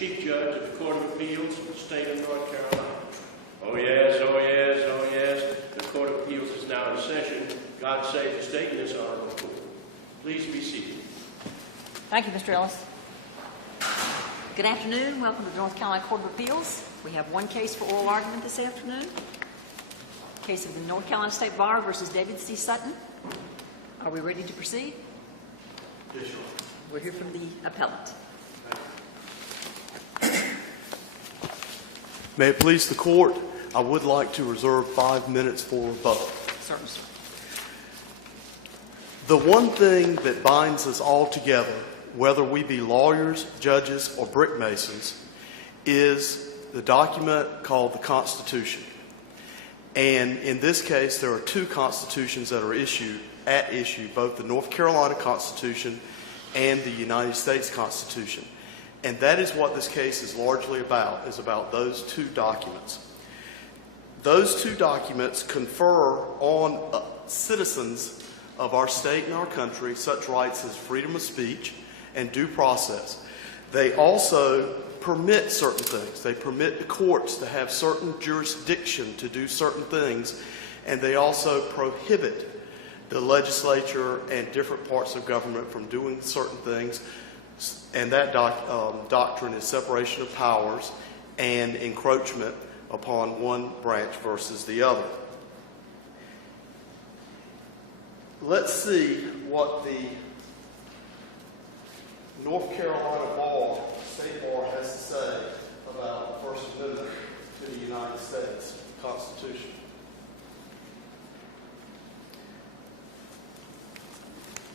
Chief Judge of the Court of Appeals for the state of North Carolina. Oh yes, oh yes, oh yes. The Court of Appeals is now in session. God save the state and this honorable court. Please be seated. Thank you, Mr. Ellis. Good afternoon. Welcome to the North Carolina Court of Appeals. We have one case for oral argument this afternoon. Case of the North Carolina State Bar versus David C. Sutton. Are we ready to proceed? Yes, Your Honor. We'll hear from the appellant. May it please the court, I would like to reserve 5 minutes for rebuttal. Certainly, sir. The one thing that binds us all together, whether we be lawyers, judges, or brick masons, is the document called the Constitution. And in this case, there are two constitutions that are at issue, both the North Carolina Constitution and the United States Constitution. And that is what this case is largely about, is about those two documents. Those two documents confer on citizens of our state and our country such rights as freedom of speech and due process. They also permit certain things. They permit the courts to have certain jurisdiction to do certain things, and they also prohibit the legislature and different parts of government from doing certain things. And that doctrine is separation of powers and encroachment upon one branch versus the other. Let's see what the North Carolina State Bar has to say about the First Amendment to the United States Constitution.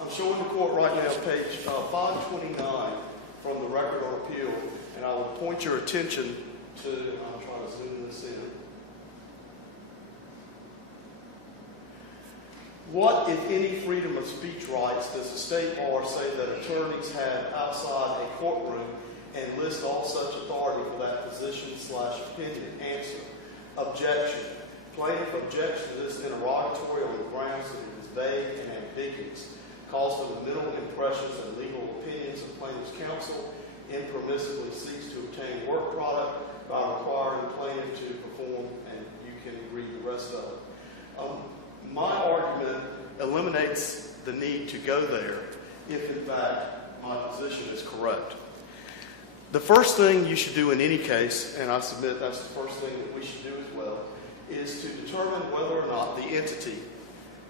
I'm showing the court right now page 529 from the record on appeal, and I will point your attention to, I'm trying to zoom this in. What, if any, freedom of speech rights does the State Bar say that attorneys have outside a courtroom, and list all such authority for that position/opinion? Answer. Objection. Plaintiff objects to this interrogatory on the grounds that it is vague and ambiguous, calls for the mental impressions and legal opinions of plaintiff's counsel, impermissibly seeks to obtain work product by requiring the plaintiff to perform, and you can read the rest of it. My argument eliminates the need to go there if, in fact, my position is correct. The first thing you should do in any case, and I submit that's the first thing that we should do as well, is to determine whether or not the entity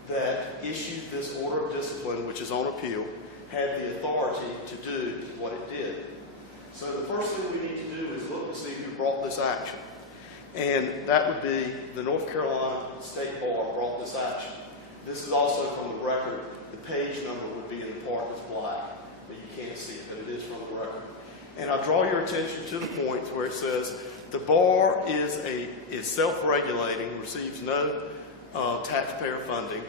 that issued this order of discipline, which is on appeal, had the authority to do what it did. So the first thing we need to do is look to see who brought this action. And that would be the North Carolina State Bar brought this action. This is also from the record. The page number would be in the part that's black, but you can't see it, but it is from the record. And I draw your attention to the point where it says the bar is self-regulating, receives no taxpayer funding.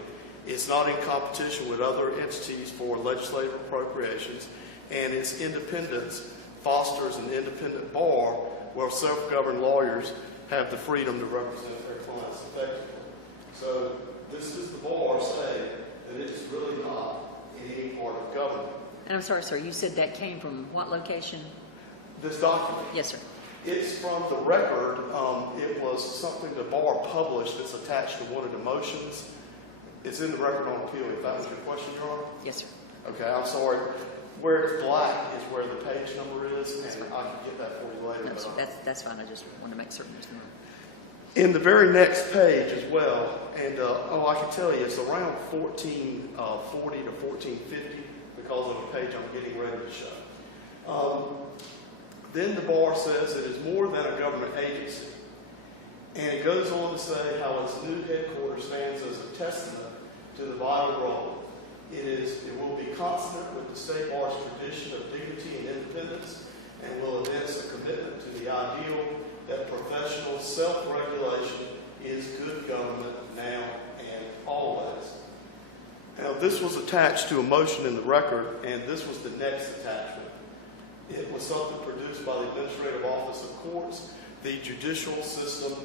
It's not in competition with other entities for legislative appropriations, and its independence fosters an independent bar where self-governed lawyers have the freedom to represent their clients effectively. So this is the bar saying that it's really not in any part of government. And I'm sorry, sir, you said that came from what location? This document? Yes, sir. It's from the record. It was something the bar published. It's attached to one of the motions. It's in the record on appeal. If that was your question, Your Honor? Yes, sir. Okay, I'm sorry. Where it's black is where the page number is, and I can get that for you later. No, sir, that's fine. I just want to make certain there's no. In the very next page as well, and I can tell you, it's around 1440 to 1450 because of the page I'm getting ready to show. Then the bar says it is more than a government agency. And it goes on to say how its new headquarters stands as a testament to the vital role. It will be consonant with the State Bar's tradition of dignity and independence, and will evince a commitment to the ideal that professional self-regulation is good government now and always. Now, this was attached to a motion in the record, and this was the next attachment. It was something produced by the Administrative Office of Courts, the judicial system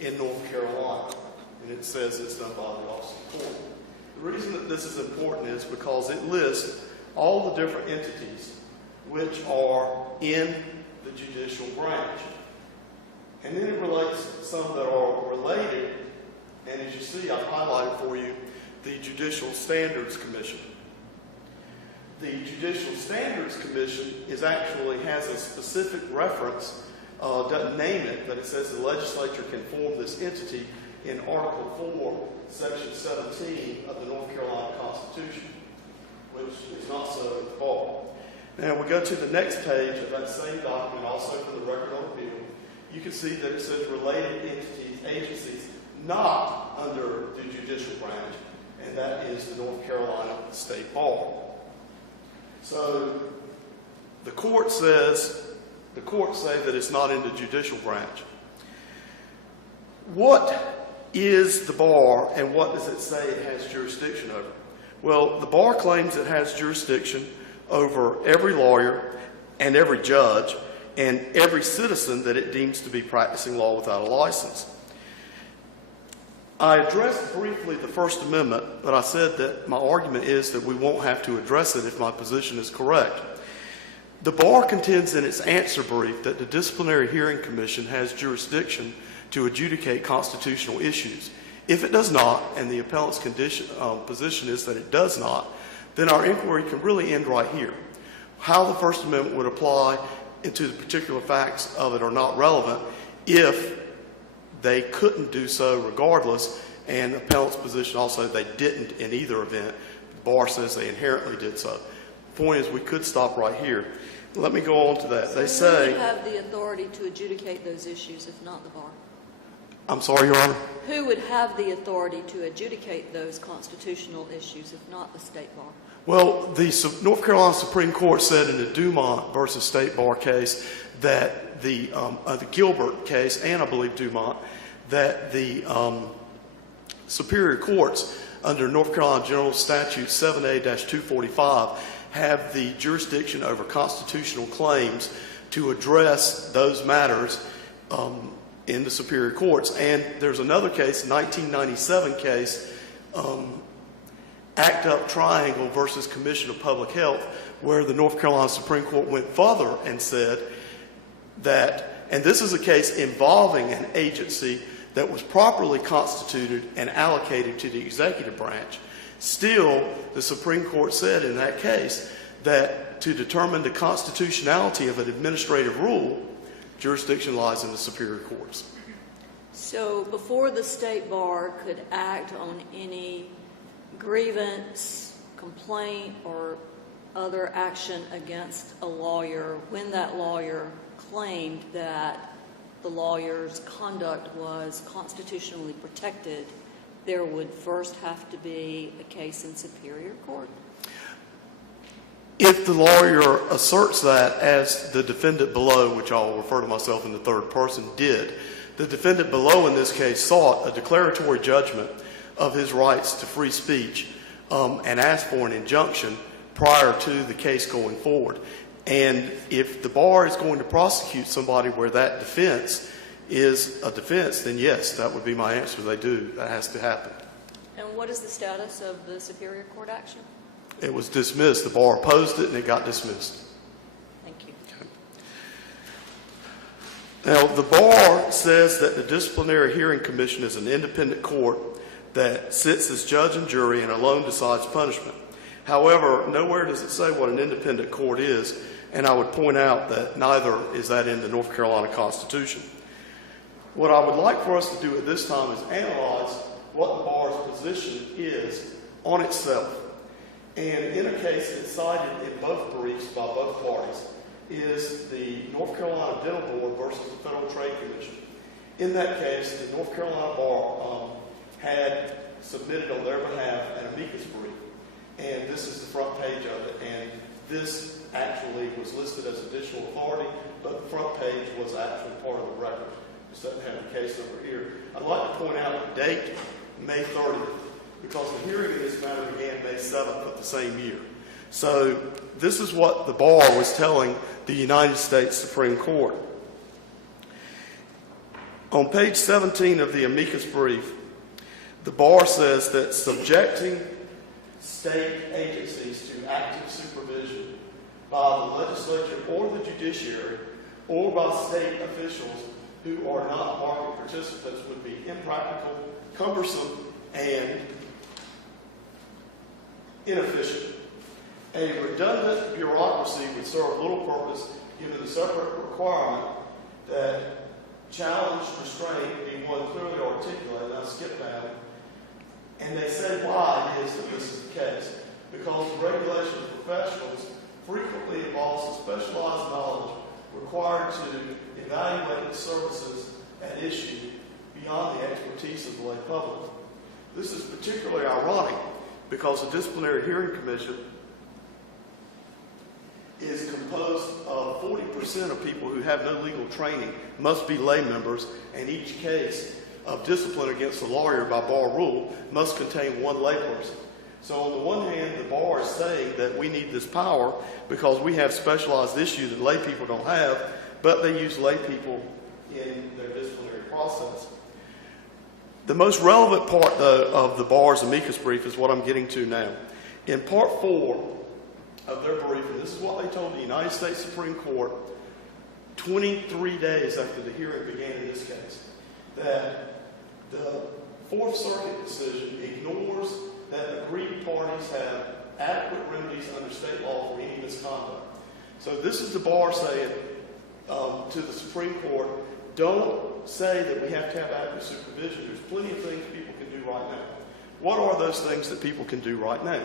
in North Carolina. And it says it's done by the Office of Court. The reason that this is important is because it lists all the different entities which are in the judicial branch. And then it relates some that are related, and as you see, I've highlighted for you the Judicial Standards Commission. The Judicial Standards Commission has a specific reference, doesn't name it, but it says the legislature can form this entity in Article 4, Section 17 of the North Carolina Constitution, which is not so at the bar. Now we go to the next page of that same document, also for the record on appeal. You can see that it says related entities, agencies not under the judicial branch, and that is the North Carolina State Bar. So the court say that it's not in the judicial branch. What is the bar, and what does it say it has jurisdiction over? Well, the bar claims it has jurisdiction over every lawyer and every judge and every citizen that it deems to be practicing law without a license. I addressed briefly the First Amendment, but I said that my argument is that we won't have to address it if my position is correct. The bar contends in its answer brief that the Disciplinary Hearing Commission has jurisdiction to adjudicate constitutional issues. If it does not, and the appellant's position is that it does not, then our inquiry can really end right here. How the First Amendment would apply into the particular facts of it are not relevant if they couldn't do so regardless, and the appellant's position also they didn't in either event. The bar says they inherently did so. The point is we could stop right here. Let me go on to that. They say... Who would have the authority to adjudicate those issues if not the bar? I'm sorry, Your Honor? Who would have the authority to adjudicate those constitutional issues if not the state bar? Well, the North Carolina Supreme Court said in the Dumont versus State Bar case that the Gilbert case, and I believe Dumont, that the superior courts under North Carolina General Statute 7A-245 have the jurisdiction over constitutional claims to address those matters in the superior courts. And there's another case, 1997 case, Act Up Triangle versus Commission of Public Health, where the North Carolina Supreme Court went further and said that, and this is a case involving an agency that was properly constituted and allocated to the executive branch. Still, the Supreme Court said in that case that to determine the constitutionality of an administrative rule, jurisdiction lies in the superior courts. So before the state bar could act on any grievance, complaint, or other action against a lawyer, when that lawyer claimed that the lawyer's conduct was constitutionally protected, there would first have to be a case in superior court? If the lawyer asserts that, as the defendant below, which I'll refer to myself in the third person, did, the defendant below in this case sought a declaratory judgment of his rights to free speech and asked for an injunction prior to the case going forward. And if the bar is going to prosecute somebody where that defense is a defense, then yes, that would be my answer. They do. That has to happen. And what is the status of the superior court action? It was dismissed. The bar opposed it and it got dismissed. Thank you. Okay. Now, the bar says that the Disciplinary Hearing Commission is an independent court that sits as judge and jury and alone decides punishment. However, nowhere does it say what an independent court is, and I would point out that neither is that in the North Carolina Constitution. What I would like for us to do at this time is analyze what the bar's position is on itself. And in a case that's cited in both briefs by both parties is the North Carolina Dental Board versus the Federal Trade Commission. In that case, the North Carolina bar had submitted on their behalf an amicus brief. And this is the front page of it. And this actually was listed as additional authority, but the front page was actually part of the record. It doesn't have the case number here. I'd like to point out the date, May 30th, because the hearing in this matter began May 7th of the same year. So this is what the bar was telling the United States Supreme Court. On page 17 of the amicus brief, the bar says that subjecting state agencies to active supervision by the legislature or the judiciary or by state officials who are not market participants would be impractical, cumbersome, and inefficient. A redundant bureaucracy would serve little purpose given the separate requirement that challenge restraint be one clearly articulated. I'll skip down. And they say why it is that this is the case. Because the regulation of professionals frequently involves the specialized knowledge required to evaluate the services at issue beyond the expertise of the lay public. This is particularly ironic because the Disciplinary Hearing Commission is composed of 40% of people who have no legal training, must be lay members, and each case of discipline against a lawyer by bar rule must contain one layperson. So on the one hand, the bar is saying that we need this power because we have specialized issues that lay people don't have, but they use lay people in their disciplinary process. The most relevant part, though, of the bar's amicus brief is what I'm getting to now. In part 4 of their brief, and this is what they told the United States Supreme Court 23 days after the hearing began in this case, that the Fourth Circuit decision ignores that agreed parties have adequate remedies under state law for any misconduct. So this is the bar saying to the Supreme Court, don't say that we have to have adequate supervision. There's plenty of things people can do right now. What are those things that people can do right now?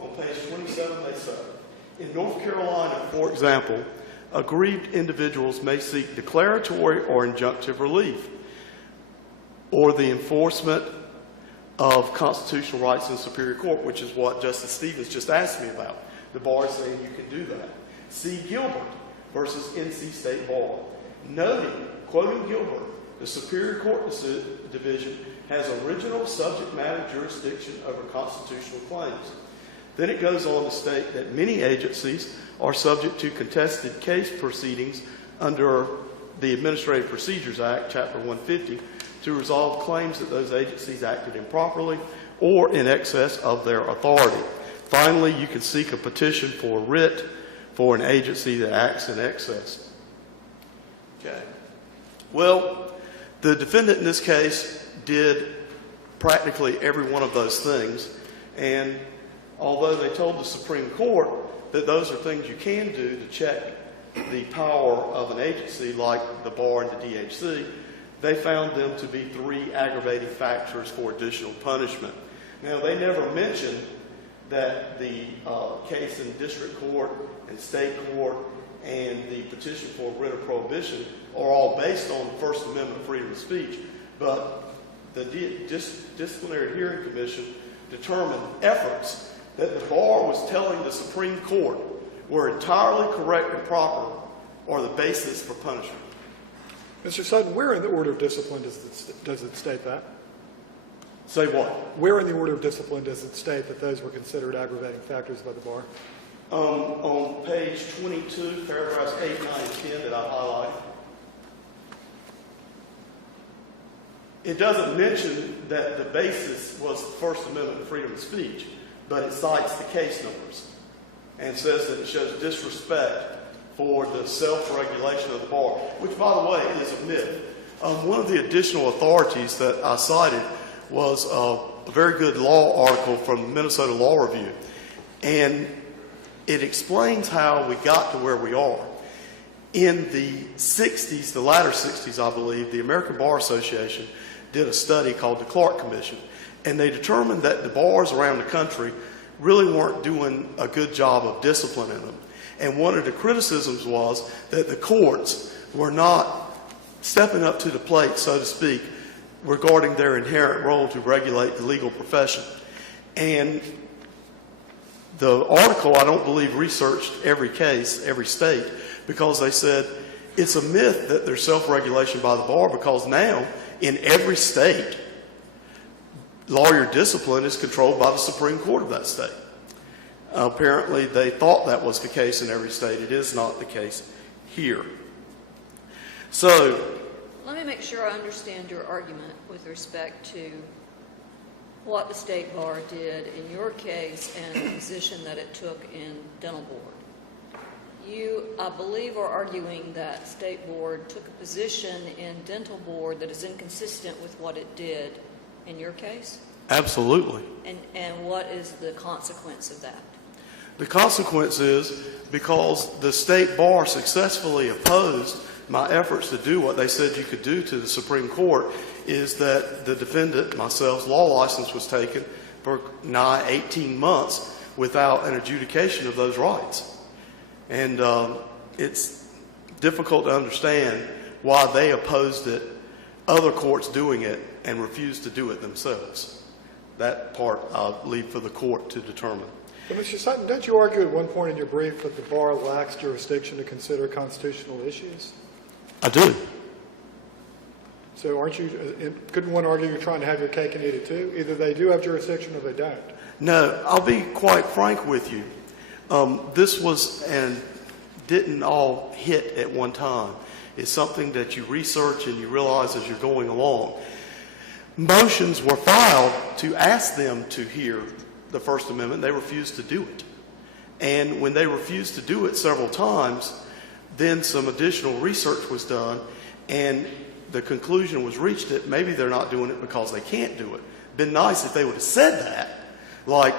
On page 27, they say, in North Carolina, for example, aggrieved individuals may seek declaratory or injunctive relief or the enforcement of constitutional rights in Superior Court, which is what Justice Stevens just asked me about. The bar is saying you can do that. See Gilbert versus NC State Bar. Noting, quoting Gilbert, the Superior Court Division has original subject matter jurisdiction over constitutional claims. Then it goes on to state that many agencies are subject to contested case proceedings under the Administrative Procedures Act, Chapter 150, to resolve claims that those agencies acted improperly or in excess of their authority. Finally, you can seek a petition for writ for an agency that acts in excess. Okay. Well, the defendant in this case did practically every one of those things, and although they told the Supreme Court that those are things you can do to check the power of an agency like the bar and the DHC, they found them to be 3 aggravating factors for additional punishment. Now, they never mentioned that the case in district court and state court and the petition for writ of prohibition are all based on the First Amendment freedom of speech, but the Disciplinary Hearing Commission determined efforts that the bar was telling the Supreme Court were entirely correct and proper or the basis for punishment. Mr. Sutton, where in the order of discipline does it state that? Say what? Where in the order of discipline does it state that those were considered aggravating factors by the bar? On page 22, paragraphs 8, 9, and 10 that I highlighted. It doesn't mention that the basis was the First Amendment and freedom of speech, but it cites the case numbers and says that it shows disrespect for the self-regulation of the bar, which, by the way, is a myth. One of the additional authorities that I cited was a very good law article from the Minnesota Law Review, and it explains how we got to where we are. In the 60s, the latter 60s, I believe, the American Bar Association did a study called the Clark Commission, and they determined that the bars around the country really weren't doing a good job of disciplining them. And one of the criticisms was that the courts were not stepping up to the plate, so to speak, regarding their inherent role to regulate the legal profession. And the article, I don't believe, researched every case, every state, because they said it's a myth that there's self-regulation by the bar, because now in every state, lawyer discipline is controlled by the Supreme Court of that state. Apparently, they thought that was the case in every state. It is not the case here. So, Let me make sure I understand your argument with respect to what the state bar did in your case and the position that it took in dental board. You I believe, are arguing that State Board took a position in Dental Board that is inconsistent with what it did in your case? Absolutely. And what is the consequence of that? The consequence is because the State Bar successfully opposed my efforts to do what they said you could do to the Supreme Court, is that the defendant, myself's law license was taken for nigh 18 months without an adjudication of those rights. And it's difficult to understand why they opposed it, other courts doing it, and refused to do it themselves. That part I'll leave for the court to determine. But Mr. Sutton, don't you argue at one point in your brief that the bar lacks jurisdiction to consider constitutional issues? I do. So couldn't one argue you're trying to have your cake and eat it too? Either they do have jurisdiction or they don't. No, I'll be quite frank with you. This was and didn't all hit at one time. It's something that you research and you realize as you're going along. Motions were filed to ask them to hear the First Amendment. They refused to do it. And when they refused to do it several times, then some additional research was done, and the conclusion was reached that maybe they're not doing it because they can't do it. Been nice if they would have said that. Like,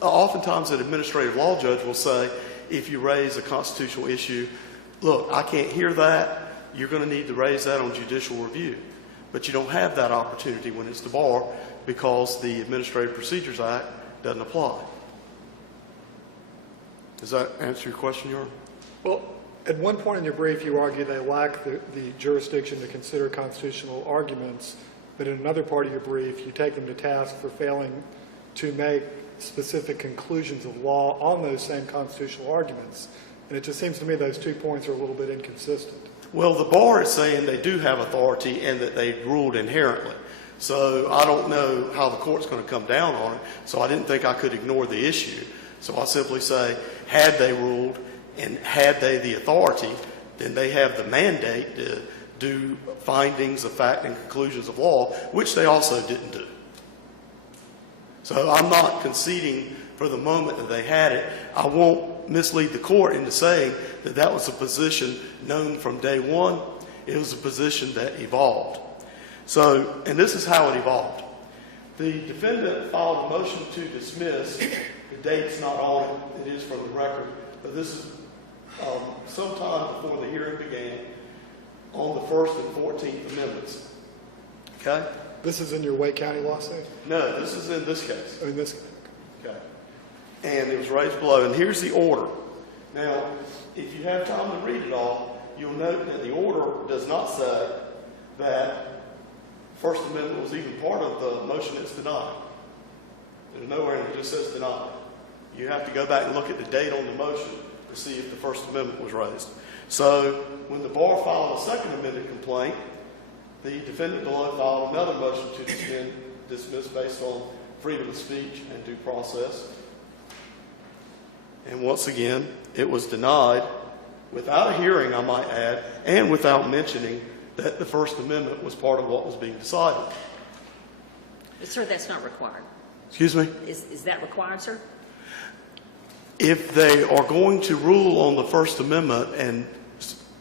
oftentimes an administrative law judge will say, if you raise a constitutional issue, look, I can't hear that. You're going to need to raise that on judicial review. But you don't have that opportunity when it's the bar because the Administrative Procedures Act doesn't apply. Does that answer your question, Your Honor? Well, at one point in your brief, you argue they lack the jurisdiction to consider constitutional arguments, but in another part of your brief, you take them to task for failing to make specific conclusions of law on those same constitutional arguments. And it just seems to me those 2 points are a little bit inconsistent. Well, the bar is saying they do have authority and that they ruled inherently. So I don't know how the court's going to come down on it, so I didn't think I could ignore the issue. So I simply say, had they ruled and had they the authority, then they have the mandate to do findings of fact and conclusions of law, which they also didn't do. So I'm not conceding for the moment that they had it. I won't mislead the court into saying that that was a position known from day one. It was a position that evolved. So, and this is how it evolved. The defendant filed a motion to dismiss. The date's not on it. It is from the record. But this is sometime before the hearing began on the First and 14th Amendments. Okay? This is in your Wake County lawsuit? No, this is in this case. In this case. Okay. And it was raised below. And here's the order. Now, if you have time to read it all, you'll note that the order does not say that First Amendment was even part of the motion that's denied. There's nowhere in it just says denied. You have to go back and look at the date on the motion to see if the First Amendment was raised. So when the bar filed a Second Amendment complaint, the defendant below filed another motion to dismiss based on freedom of speech and due process. And once again, it was denied without a hearing, I might add, and without mentioning that the First Amendment was part of what was being decided. But, sir, that's not required. Excuse me? Is that required, sir? If they are going to rule on the First Amendment and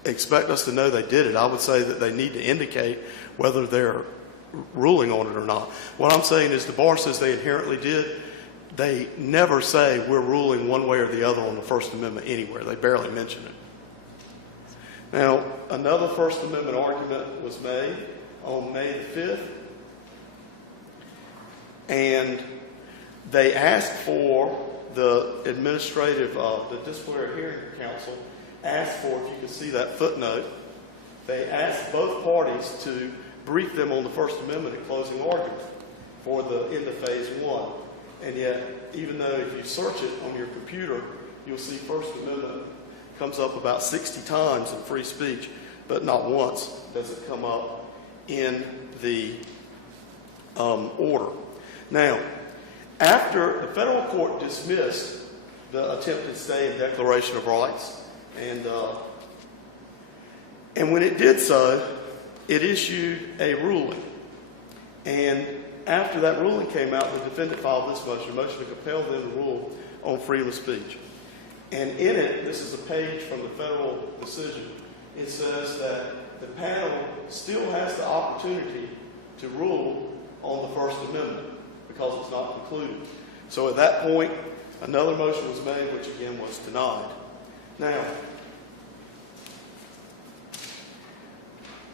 expect us to know they did it, I would say that they need to indicate whether they're ruling on it or not. What I'm saying is the bar says they inherently did. They never say we're ruling one way or the other on the First Amendment anywhere. They barely mention it. Now, another First Amendment argument was made on May the 5th, and they asked for the the disciplinary hearing counsel asked for, if you can see that footnote, they asked both parties to brief them on the First Amendment at closing argument for the end of phase one. And yet, even though if you search it on your computer, you'll see First Amendment comes up about 60 times in free speech, but not once does it come up in the order. Now, after the federal court dismissed the attempted stay and declaration of rights, and when it did so, it issued a ruling. And after that ruling came out, the defendant filed this motion, a motion to compel them to rule on freedom of speech. And in it, this is a page from the federal decision, it says that the panel still has the opportunity to rule on the First Amendment because it's not concluded. So at that point, another motion was made, which again was denied. Now,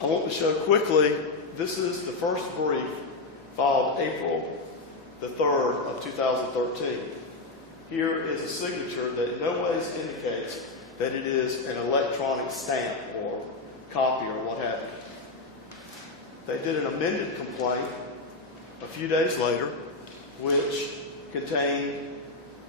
I want to show quickly, this is the first brief filed April the 3rd of 2013. Here is a signature that in no ways indicates that it is an electronic stamp or copy or what have you. They did an amended complaint a few days later, which contained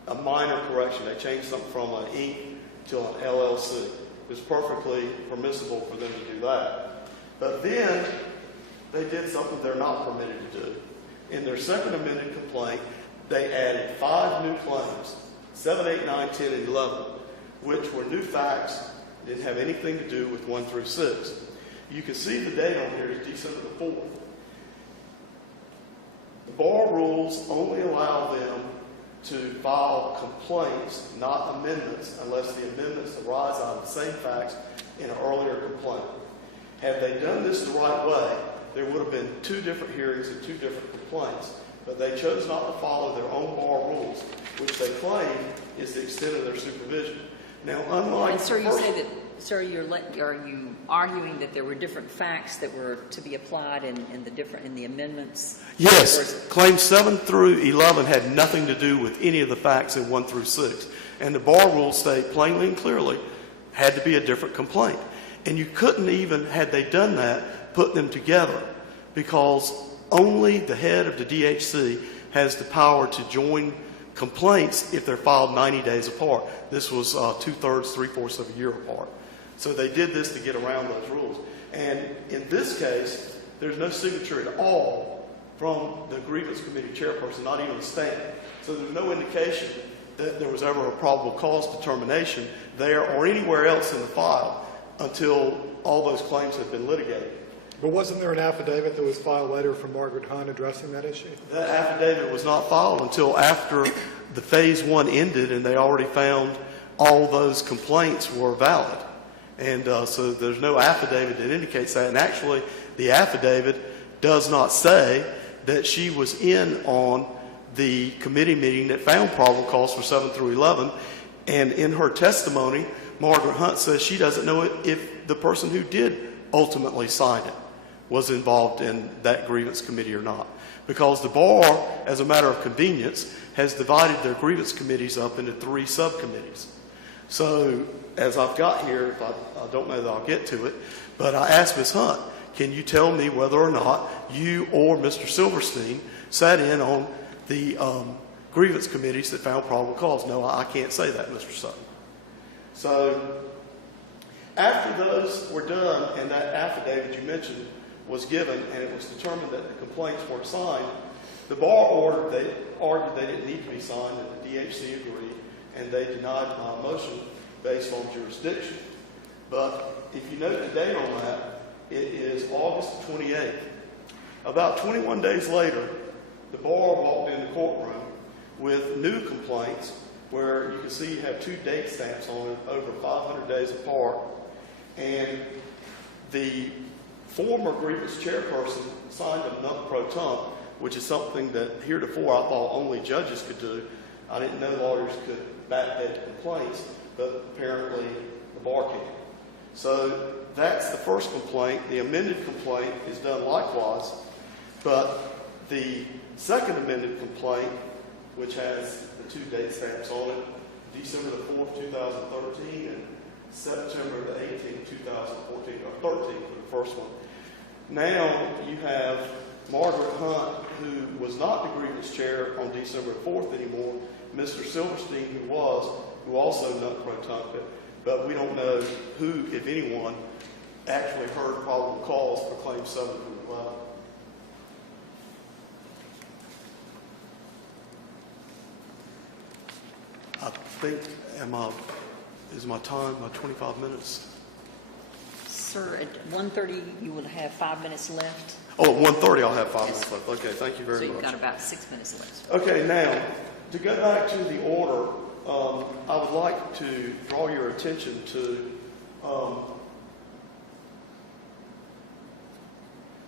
a minor correction. They changed something from an Inc. to an LLC. It was perfectly permissible for them to do that. But then they did something they're not permitted to do. In their second amended complaint, they added 5 new claims, 7, 8, 9, 10, and 11, which were new facts, didn't have anything to do with 1 through 6. You can see the date on here is December the 4th. The bar rules only allow them to file complaints, not amendments, unless the amendments arise out of the same facts in an earlier complaint. Had they done this the right way, there would have been 2 different hearings and 2 different complaints. But they chose not to follow their own bar rules, which they claim is the extent of their supervision. Now, unlike... And sir, you say that, sir, are you arguing that there were different facts that were to be applied in the amendments? Yes, claims 7 through 11 had nothing to do with any of the facts in 1 through 6. And the bar rules state plainly and clearly had to be a different complaint. And you couldn't even, had they done that, put them together, because only the head of the DHC has the power to join complaints if they're filed 90 days apart. This was 2/3, 3/4 of a year apart. So they did this to get around those rules. And in this case, there's no signature at all from the grievance committee chairperson, not even a stamp. So there's no indication that there was ever a probable cause determination there or anywhere else in the file until all those claims had been litigated. But wasn't there an affidavit that was filed later from Margaret Hunt addressing that issue? That affidavit was not filed until after the phase 1 ended and they already found all those complaints were valid. And so there's no affidavit that indicates that. And actually, the affidavit does not say that she was in on the committee meeting that found probable cause for 7 through 11. And in her testimony, Margaret Hunt says she doesn't know if the person who did ultimately sign it was involved in that grievance committee or not. Because the bar, as a matter of convenience, has divided their grievance committees up into 3 subcommittees. So, as I've got here, I don't know that I'll get to it, but I asked Ms. Hunt, can you tell me whether or not you or Mr. Silverstein sat in on the grievance committees that found probable cause? No, I can't say that, Mr. Sutton. So, after those were done and that affidavit you mentioned was given and it was determined that the complaints weren't signed, the bar they argued they didn't need to be signed, and the DHC agreed, and they denied my motion based on jurisdiction. But if you note the date on that, it is August 28th. About 21 days later, the bar walked in the courtroom with new complaints where you can see you have 2 date stamps on it over 500 days apart. And the former grievance chairperson signed a nunc pro tunc, which is something that heretofore I thought only judges could do. I didn't know lawyers could backdate complaints, but apparently the bar can. So that's the first complaint. The amended complaint is done likewise, but the second amended complaint, which has the 2 date stamps on it, December the 4th, 2013, and September the 18th, 2014, or 13 for the first one. Now you have Margaret Hunt, who was not the grievance chair on December 4th anymore, Mr. Silverstein, who also nunc pro tunc it, but we don't know who, if anyone, actually heard probable cause for claims 7 through 11. I think, is my time, my 25 minutes? Sir, at 1:30, you will have 5 minutes left. Oh, at 1:30 I'll have 5 Yes. minutes left. Okay, thank you very So much. you've got about 6 minutes left. Okay, now, to go back to the order I would like to draw your attention to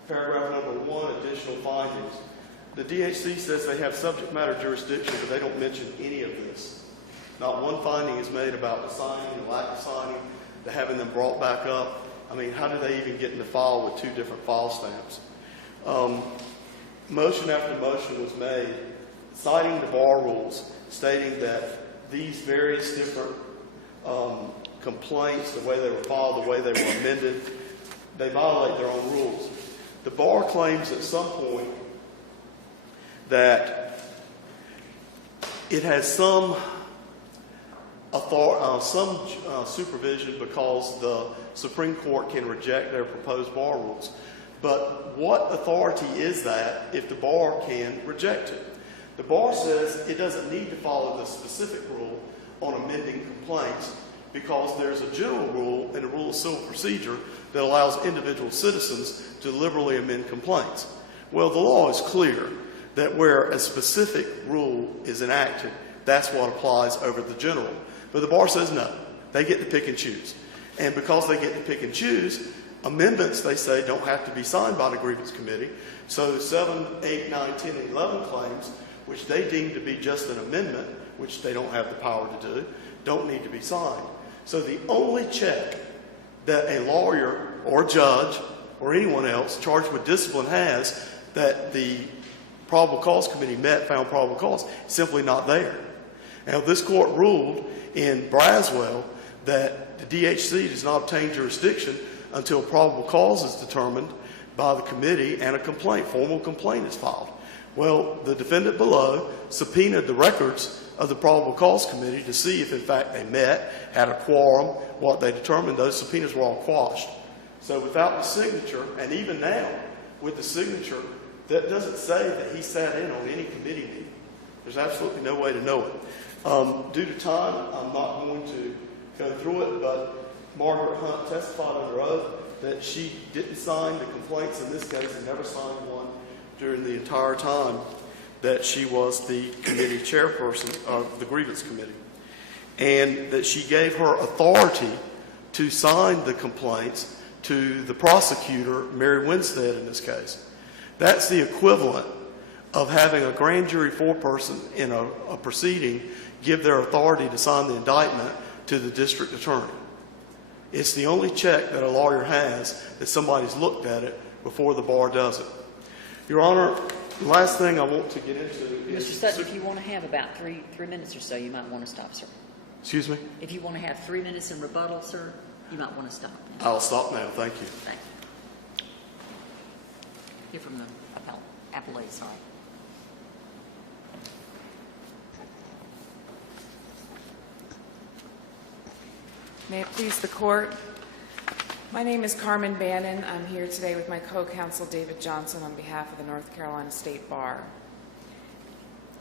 paragraph number 1, additional findings. The DHC says they have subject matter jurisdiction, but they don't mention any of this. Not one finding is made about the signing, the lack of signing, the having them brought back up. I mean, how do they even get in the file with 2 different file stamps? Motion after motion was made, citing the bar rules, stating that these various different complaints, the way they were filed, the way they were amended, they violate their own rules. The bar claims at some point that it has some supervision because the Supreme Court can reject their proposed bar rules. But what authority is that if the bar can reject it? The bar says it doesn't need to follow the specific rule on amending complaints because there's a general rule in the Rule of Civil Procedure that allows individual citizens to liberally amend complaints. Well, the law is clear that where a specific rule is enacted, that's what applies over the general. But the bar says no. They get to pick and choose. And because they get to pick and choose, amendments, they say, don't have to be signed by the grievance committee. So 7, 8, 9, 10, and 11 claims, which they deem to be just an amendment, which they don't have the power to do, don't need to be signed. So the only check that a lawyer or judge or anyone else charged with discipline has that the probable cause committee found probable cause, simply not there. Now, this court ruled in Braswell that the DHC does not obtain jurisdiction until probable cause is determined by the committee and a complaint, formal complaint is filed. Well, the defendant below subpoenaed the records of the probable cause committee to see if in fact they met, had a quorum, what they determined. Those subpoenas were all quashed. So without the signature, and even now with the signature, that doesn't say that he sat in on any committee meeting. There's absolutely no way to know it. Due to time, I'm not going to go through it, but Margaret Hunt testified under oath that she didn't sign the complaints in this case and never signed one during the entire time that she was the committee chairperson of the grievance committee. And that she gave her authority to sign the complaints to the prosecutor, Mary Winstead, in this case. That's the equivalent of having a grand jury foreperson in a proceeding give their authority to sign the indictment to the district attorney. It's the only check that a lawyer has that somebody's looked at it before the bar does it. Your Honor, the last thing I want to get into is... Mr. Sutton, if you want to have about three minutes or so, you might want to stop, sir. Excuse me? If you want to have 3 minutes in rebuttal, sir, you might want to stop. I'll stop now. Thank you. Thank you. Hear from the appellate, sorry. May it please the court. My name is Carmen Bannon. I'm here today with my co-counsel David Johnson on behalf of the North Carolina State Bar.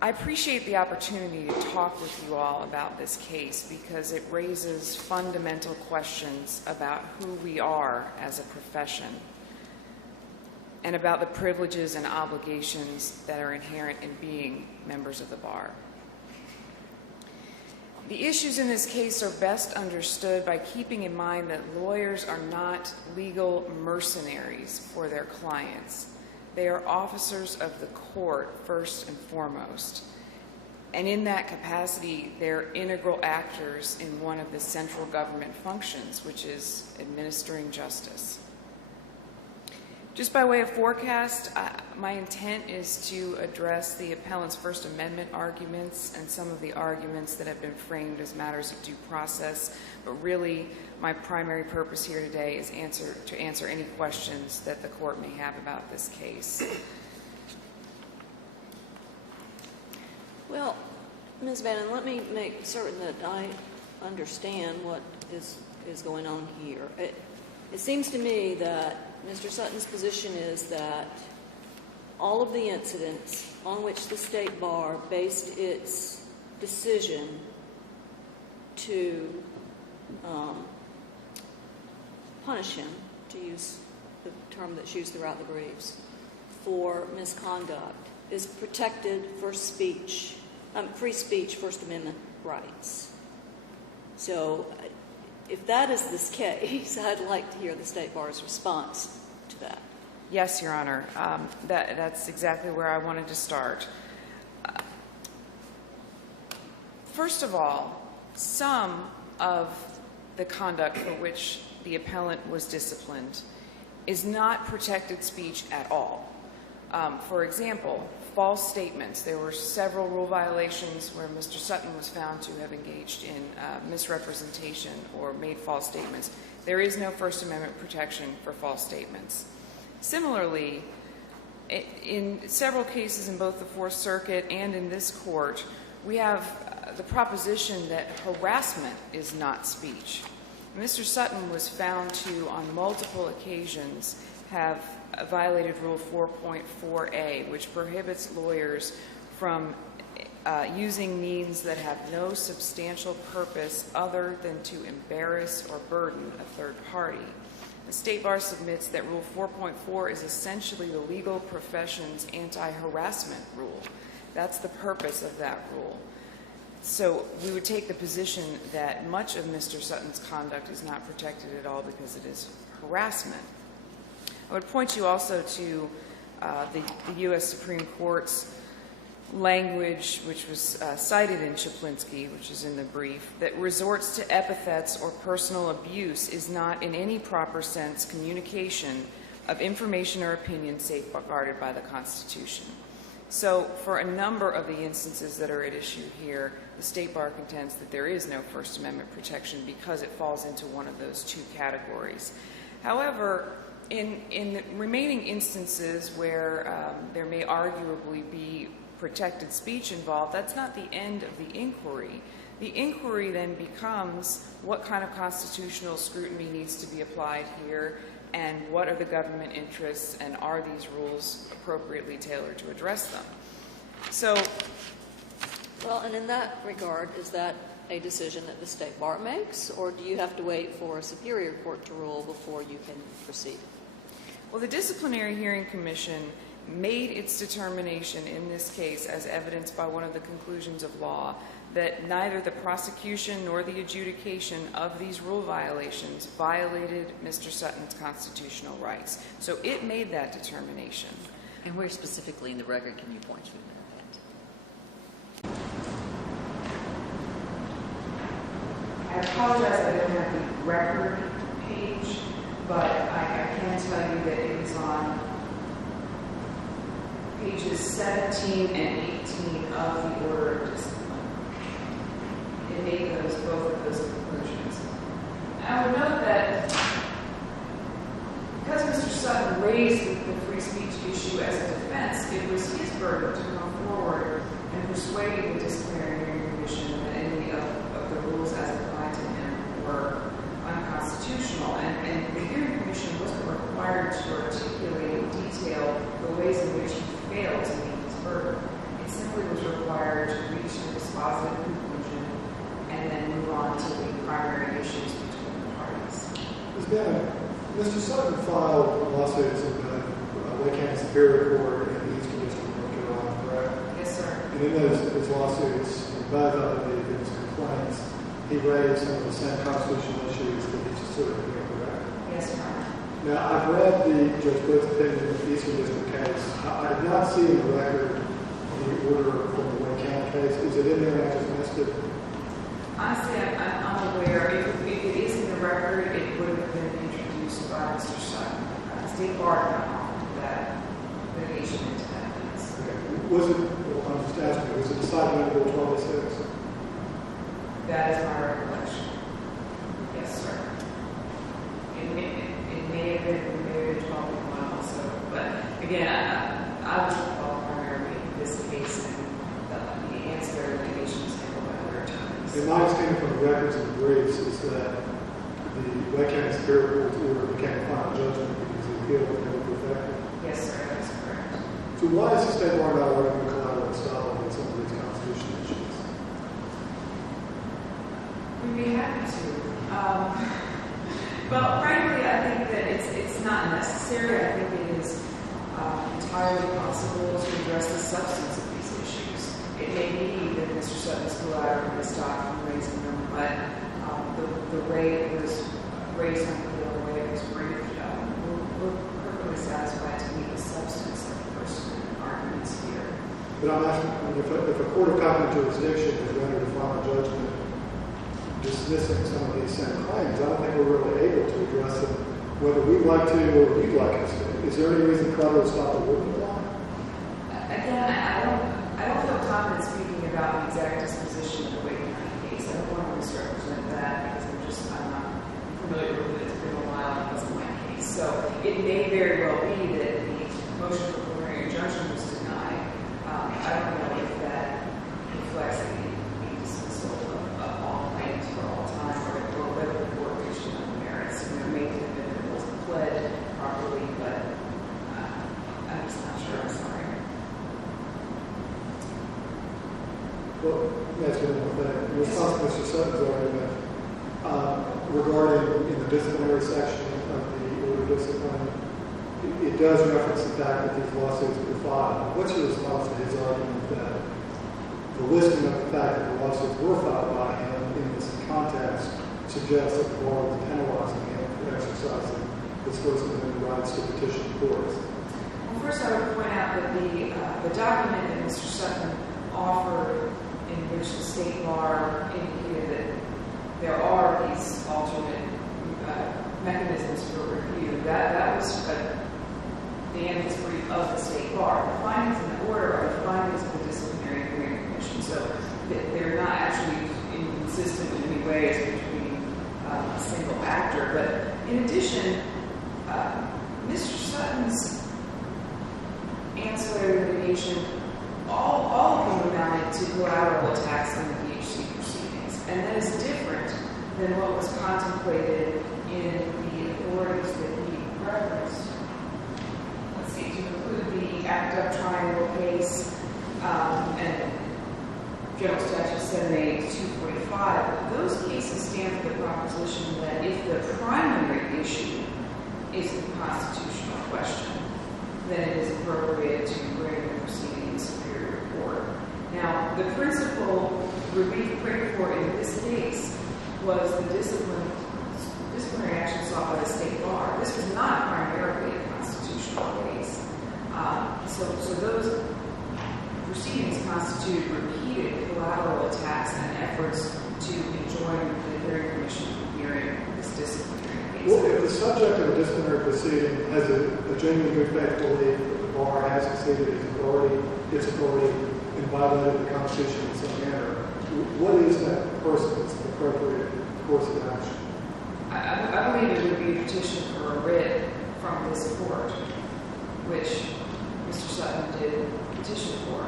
I appreciate the opportunity to talk with you all about this case because it raises fundamental questions about who we are as a profession and about the privileges and obligations that are inherent in being members of the bar. The issues in this case are best understood by keeping in mind that lawyers are not legal mercenaries for their clients. They are officers of the court first and foremost. And in that capacity, they're integral actors in one of the central government functions, which is administering justice. Just by way of forecast, my intent is to address the appellant's First Amendment arguments and some of the arguments that have been framed as matters of due process, but really my primary purpose here today is to answer any questions that the court may have about this case. Well, Ms. Bannon, let me make certain that I understand what is going on here. It seems to me that Mr. Sutton's position is that all of the incidents on which the State Bar based its decision to punish him, to use the term that's used throughout the briefs, for misconduct is protected for speech, free speech, First Amendment rights. So if that is this case, I'd like to hear the State Bar's response to that. Yes, Your Honor. That's exactly where I wanted to start. First of all, some of the conduct for which the appellant was disciplined is not protected speech at all. For example, false statements. There were several rule violations where Mr. Sutton was found to have engaged in misrepresentation or made false statements. There is no First Amendment protection for false statements. Similarly, in several cases in both the Fourth Circuit and in this court, we have the proposition that harassment is not speech. Mr. Sutton was found to, on multiple occasions, have violated Rule 4.4a, which prohibits lawyers from using means that have no substantial purpose other than to embarrass or burden a third party. The State Bar submits that Rule 4.4 is essentially the legal profession's anti-harassment rule. That's the purpose of that rule. So we would take the position that much of Mr. Sutton's conduct is not protected at all because it is harassment. I would point you also to the U.S. Supreme Court's language, which was cited in Czaplinski, which is in the brief, that resorts to epithets or personal abuse is not in any proper sense communication of information or opinion safeguarded by the Constitution. So for a number of the instances that are at issue here, the State Bar contends that there is no First Amendment protection because it falls into one of those two categories. However, in the remaining instances where there may arguably be protected speech involved, that's not the end of the inquiry. The inquiry then becomes what kind of constitutional scrutiny needs to be applied here and what are the government interests and are these rules appropriately tailored to address them. So, well, and in that regard, is that a decision that the State Bar makes, or do you have to wait for a superior court to rule before you can proceed? well, the Disciplinary Hearing Commission made its determination in this case, as evidenced by one of the conclusions of law, that neither the prosecution nor the adjudication of these rule violations violated Mr. Sutton's constitutional rights. So it made that determination. And where specifically in the record can you point to that? I apologize I don't have the record page, but I can tell you that it was on pages 17 and 18 of the Order of Discipline. It made both of those conclusions. I would note that because Mr. Sutton raised the free speech issue as a defense, it was his burden to come forward and persuade the Disciplinary Hearing Commission that any of the rules as applied to him were unconstitutional. And the Hearing Commission wasn't required to articulate in detail the ways in which he failed to meet his burden. It simply was required to reach a dispositive conclusion and then move on to the primary issues between the parties. Ms. Bannon, Mr. Sutton filed lawsuits in the Lake County Superior Court and the Eastern District of North Carolina, correct? Yes, sir. And in those lawsuits, in both of his complaints, he raised some of the same constitutional issues that he's asserted here, correct? Yes, Your Honor. Now, I've read the Judge Booth's opinion in the Eastern District case. I did not see in the record the order from the Lake County case. Is it in there and I just missed it? Honestly, I'm unaware. If it is in the record, it would have been introduced by Mr. Sutton. State Bar did not offer that litigation into evidence. Okay. Was it, well, I'm just asking, was it decided under Rule 12.6? That is my recollection. Yes, sir. It may have been 12.1 also. But again, I was involved primarily in this case and the ancillary litigation is handled by other attorneys. And my understanding from the records and the briefs is that the Lake County Superior Court's order became a final judgment because the appeal was never perfected. Yes, sir, that is correct. So why is the State Bar not arguing collateral estoppel on some of these constitutional issues? We'd be happy to. Well, frankly, I think that it's not necessary. I think it is entirely possible to address the substance of these issues. It may be that the Mr. Sutton's collateral was stopped from raising them, but the rate was raised on the way it was briefed. We're perfectly satisfied to meet the substance of the First Amendment arguments here. But I'm asking, if a court of competent jurisdiction has rendered a final judgment dismissing some of these same claims, I don't think we're really able to address them, whether we'd like to or you'd like us to. Is there any reason collateral estoppel wouldn't apply? Again, I don't feel confident speaking about the exact disposition of the Wake County case. I don't want to misrepresent that because I'm not familiar with it. It's been a while and it wasn't my case. So it may very well be that the motion for preliminary injunction was denied. I don't know if that reflects the dismissal of all claims for all time or whether the court reached on the merits. It may have been that it wasn't pled properly, but I'm just not sure. I'm sorry. Well, that's one more thing. In response to Mr. Sutton's argument regarding in the disciplinary section of the order of discipline, it does reference the fact that these lawsuits were filed. What's your response to his argument that the listing of the fact that the lawsuits were filed by him in this context suggests that the bar was penalizing him for exercising his First Amendment rights to petition courts? Well, first I would point out that the document that Mr. Sutton offered in which the state bar indicated that there are these alternate mechanisms for review, that was the amicus brief of the state bar. The findings in the order are the findings of the disciplinary hearing commission, so they're not actually inconsistent in any ways between a single actor. But in addition, Mr. Sutton's ancillary litigation, all of them amounted to collateral attacks on the DHC proceedings, and that is different than what was contemplated in the authorities that he referenced. Let's see, to include the Act Up Triangle case and General Statute 78245. Those cases stand for the proposition that if the primary issue is a constitutional question, then it is appropriate to bring the proceeding in Superior Court. Now, the principal relief prayed for in this case was the disciplinary action sought by the state bar. This was not primarily a constitutional case. So those proceedings constitute repeated collateral attacks and efforts to enjoin the hearing commission from hearing this disciplinary case. Well, if the subject of a disciplinary proceeding has a genuine good faith belief that the bar has exceeded its authority and violated the Constitution in some manner, what is that person's appropriate course of action? I believe it would be a petition for a writ from this court, which Mr. Sutton did petition for,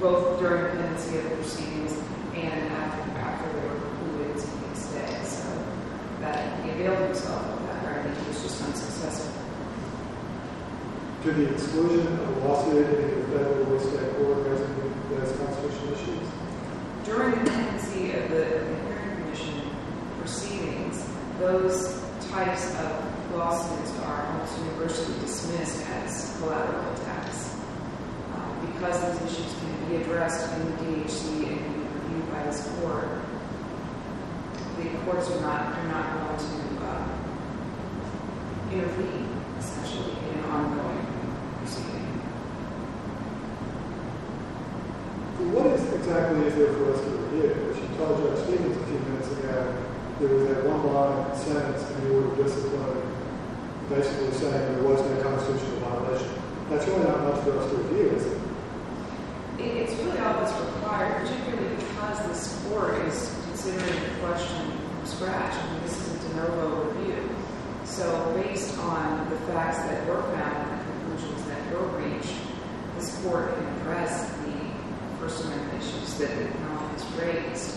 both during the pendency of the proceedings and after they were concluded to the stay. So that he availed himself of that remedy. He was just unsuccessful. To the exclusion of a lawsuit in the federal or state court raising those constitutional issues? During the pendency of the hearing commission proceedings, those types of lawsuits are almost universally dismissed as collateral attacks. Because these issues can be addressed in the DHC and be reviewed by this court, the courts are not going to intervene, essentially, in an ongoing proceeding. What exactly is there for us to review? As you told Judge Stevens a few minutes ago, there was that one line sentence in the order of discipline basically saying there was no constitutional violation. That's really not much for us to review, is it? It's really all that's required, particularly because this court is considering the question from scratch. I mean, this is a de novo review. So based on the facts that were found and the conclusions that were reached, this court can address the First Amendment issues that the appellant has raised.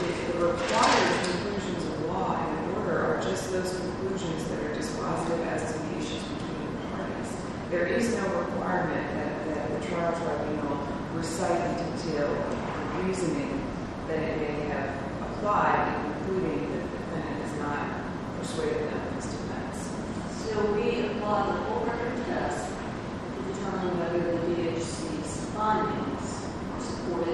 If the required conclusions of law and order are just those conclusions that are dispositive as to the issues between the parties, there is no requirement that the trial tribunal recite in detail the reasoning that it may have applied in concluding that the defendant has not persuaded them of his defense. So we apply the full record test to determine whether the DHC's findings are supported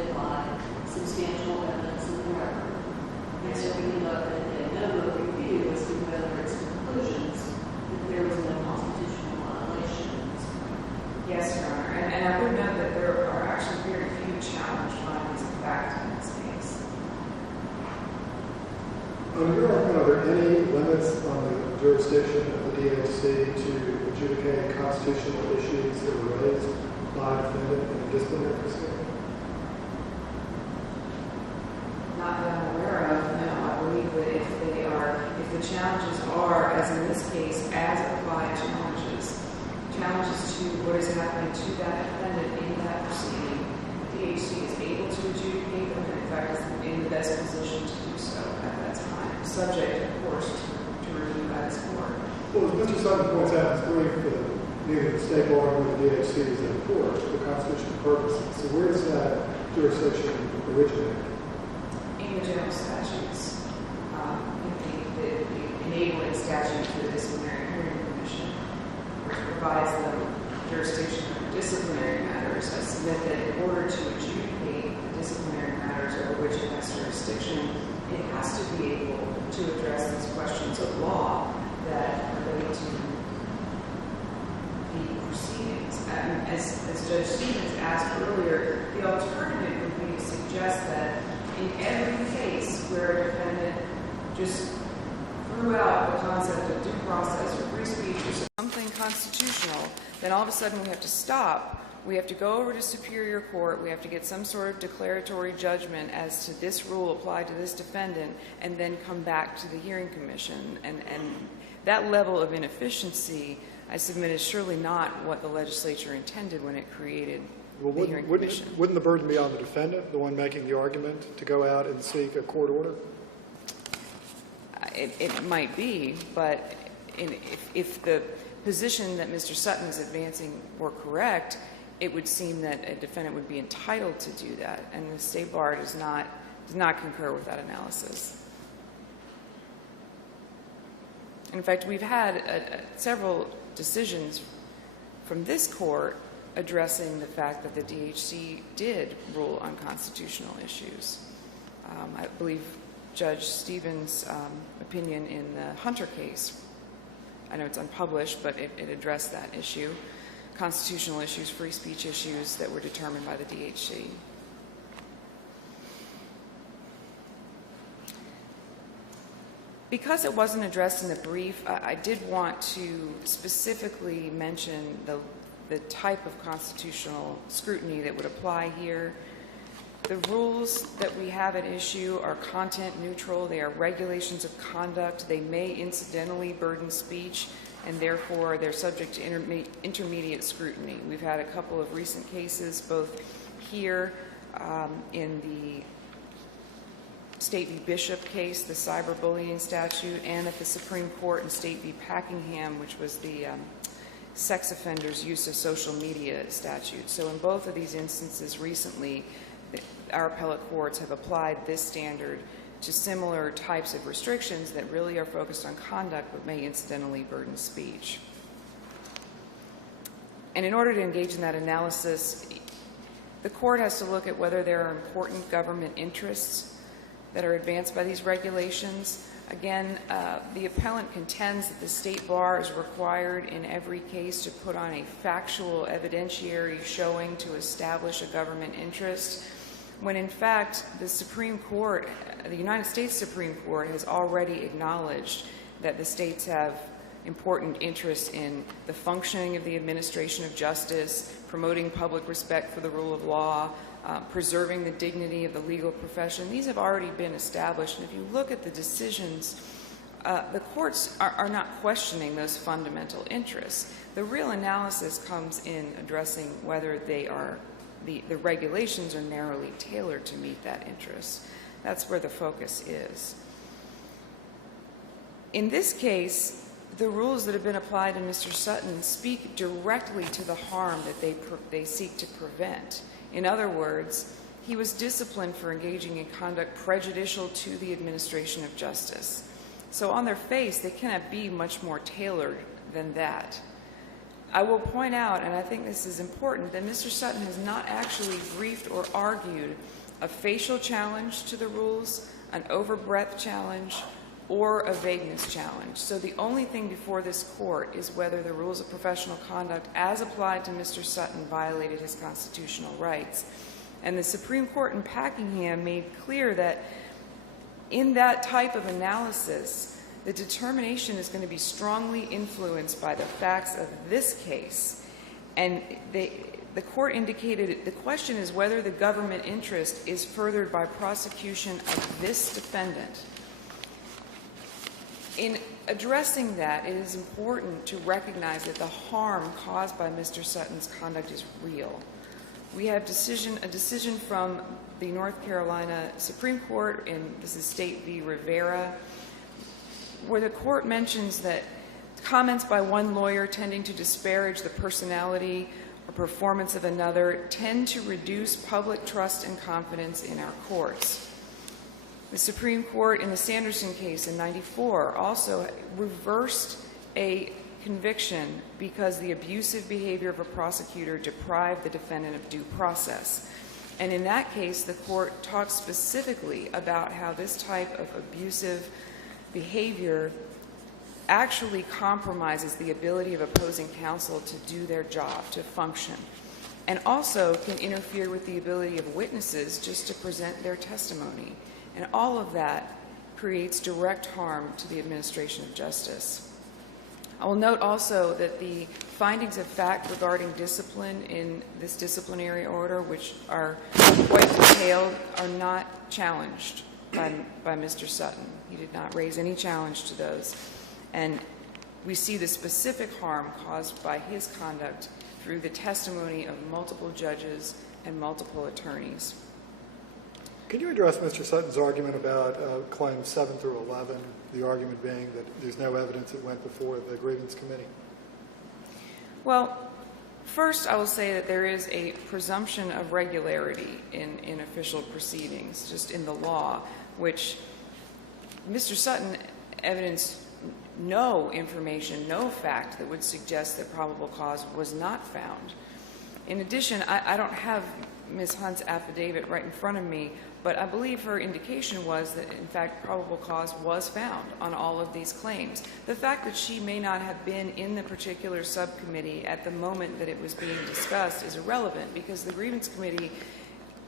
there any limits on the jurisdiction of the DHC to adjudicate constitutional issues that were raised by a defendant in a disciplinary proceeding? Not that I'm aware of, no. I believe that if the challenges are, as in this case, as applied challenges to what is happening to that defendant in that proceeding, the DHC is able to adjudicate them, and in fact is in the best position to do so at that time, subject, of course, to review by this court. Well, as Mr. Sutton points out in his brief, neither the state bar nor the DHC is in court for constitutional purposes. So where does that jurisdiction originate? In the general statutes, the enabling statute for the Disciplinary Hearing Commission, which provides the jurisdiction for disciplinary matters. I submit that in order to adjudicate the disciplinary matters over which it has jurisdiction, it has to be able to address these questions of law that relate to the proceedings. As Judge Stevens asked earlier, the alternative would be to suggest that in every case where a defendant just threw out the concept of due process or free speech or something constitutional, then all of a sudden we have to stop. We have to go over to Superior Court. We have to get some sort of declaratory judgment as to this rule applied to this defendant, and then come back to the Hearing Commission. And that level of inefficiency, I submit, is surely not what the legislature intended when it created the Hearing Commission. Wouldn't the burden be on the defendant, the one making the argument, to go out and seek a court order? It might be, but if the position that Mr. Sutton is advancing were correct, it would seem that a defendant would be entitled to do that, and the State Bar does not concur with that analysis. In fact, we've had several decisions from this court addressing the fact that the DHC did rule on constitutional issues. I believe Judge Stevens' opinion in the Hunter case, I know it's unpublished, but it addressed that issue. Constitutional issues, free speech issues that were determined by the DHC. Because it wasn't addressed in the brief, I did want to specifically mention the type of constitutional scrutiny that would apply here. The rules that we have at issue are content neutral. They are regulations of conduct. They may incidentally burden speech, and therefore they're subject to intermediate scrutiny. We've had a couple of recent cases, both here in the State v. Bishop case, the cyberbullying statute, and at the Supreme Court in State v. Packingham, which was the sex offenders' use of social media statute. So in both of these instances recently, our appellate courts have applied this standard to similar types of restrictions that really are focused on conduct but may incidentally burden speech. And in order to engage in that analysis, the court has to look at whether there are important government interests that are advanced by these regulations. Again, the appellant contends that the State Bar is required in every case to put on a factual evidentiary showing to establish a government interest, when in fact the Supreme Court, the United States Supreme Court, has already acknowledged that the states have important interests in the functioning of the administration of justice, promoting public respect for the rule of law, preserving the dignity of the legal profession. These have already been established, and if you look at the decisions, the courts are not questioning those fundamental interests. The real analysis comes in addressing whether they are the regulations are narrowly tailored to meet that interest. That's where the focus is. In this case, the rules that have been applied to Mr. Sutton speak directly to the harm that they seek to prevent. In other words, he was disciplined for engaging in conduct prejudicial to the administration of justice. So on their face, they cannot be much more tailored than that. I will point out, and I think this is important, that Mr. Sutton has not actually briefed or argued a facial challenge to the rules, an overbreadth challenge, or a vagueness challenge. So the only thing before this court is whether the rules of professional conduct as applied to Mr. Sutton violated his constitutional rights. And the Supreme Court in Packingham made clear that in that type of analysis, the determination is going to be strongly influenced by the facts of this case. And the court indicated the question is whether the government interest is furthered by prosecution of this defendant. In addressing that, it is important to recognize that the harm caused by Mr. Sutton's conduct is real. We have a decision from the North Carolina Supreme Court, and this is State v. Rivera, where the court mentions that comments by one lawyer tending to disparage the personality or performance of another tend to reduce public trust and confidence in our courts. The Supreme Court in the Sanderson case in '94 also reversed a conviction because the abusive behavior of a prosecutor deprived the defendant of due process. And in that case, the court talked specifically about how this type of abusive behavior actually compromises the ability of opposing counsel to do their job, to function, and also can interfere with the ability of witnesses just to present their testimony. And all of that creates direct harm to the administration of justice. I will note also that the findings of fact regarding discipline in this disciplinary order, which are quite detailed, are not challenged by Mr. Sutton. He did not raise any challenge to those. And we see the specific harm caused by his conduct through the testimony of multiple judges and multiple attorneys. Can you address Mr. Sutton's argument about claims 7 through 11, the argument being that there's no evidence that went before the grievance committee? Well, first I will say that there is a presumption of regularity in official proceedings, just in the law, which Mr. Sutton evidenced no information, no fact that would suggest that probable cause was not found. In addition, I don't have Ms. Hunt's affidavit right in front of me, but I believe her indication was that, in fact, probable cause was found on all of these claims. The fact that she may not have been in the particular subcommittee at the moment that it was being discussed is irrelevant, because the grievance committee